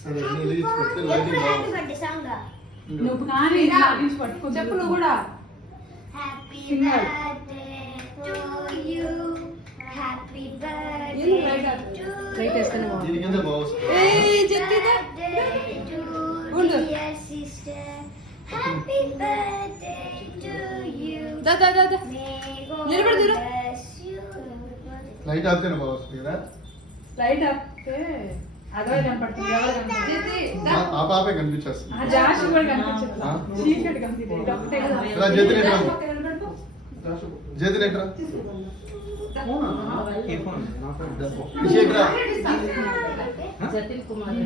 సరే నువ్వు లీవ్స్ పట్టుకో లైటింగ్ బాగా నువ్వు కానీ లీవ్స్ పట్టుకో చెప్పు నువ్వు కూడా happy Singer. Birthday to you happy birthday ఏం లైట్ వేస్తేనే బాగుంది. దీని కింద బాగా వస్తుంది. ఏయ్ చెప్తిదా ఉండు. Sister happy birthday to you దా దా దా దా. నిలబడి తిరు. లైట్ ఆపితేనే బాగా వస్తుంది కదా లైట్ ఆపితే అదే కనపడుతుంది ఎవరు కనపడుతుంది ఆ పాపే కనిపించేస్తుంది. ఆ జాష్ కూడా కనిపించదు ఆ? చీకటి కనిపిస్తుంది ఇది ఒకటే కదా. ఇలా చేతులు ఎట్లా చేతులు ఎట్లా జతిన్ కుమార్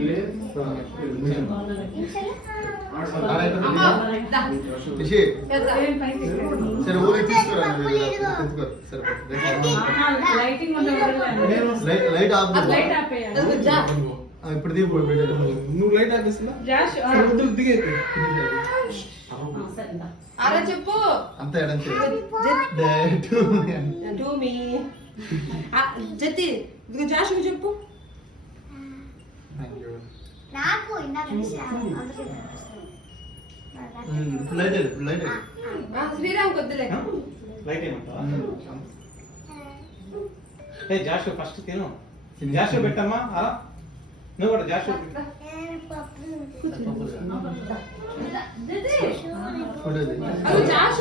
ఏం పైకి ఎక్కలేదు. సరే ఊరికి తీసుకురా సరే లైటింగ్ ఉంది లైట్ ఆఫ్ లైట్ ఆపేయాలి ఇప్పుడు దీపు నువ్వు లైట్ ఆపిస్తున్నా జాష్ దిగేది అరే చెప్పు అంతా ఎడం టు మీ జతి ఇదిగో జాష్ చెప్పు నాకు ఇందాక లైట్ లైట్ శ్రీరామ్ కొద్దులే లైట్ ఏమంటావా ఏ జాషు ఫస్ట్ తిను జాషు పెట్టమ్మా అలా నువ్వు కూడా జాషు జతి ఫోటో అది జాష్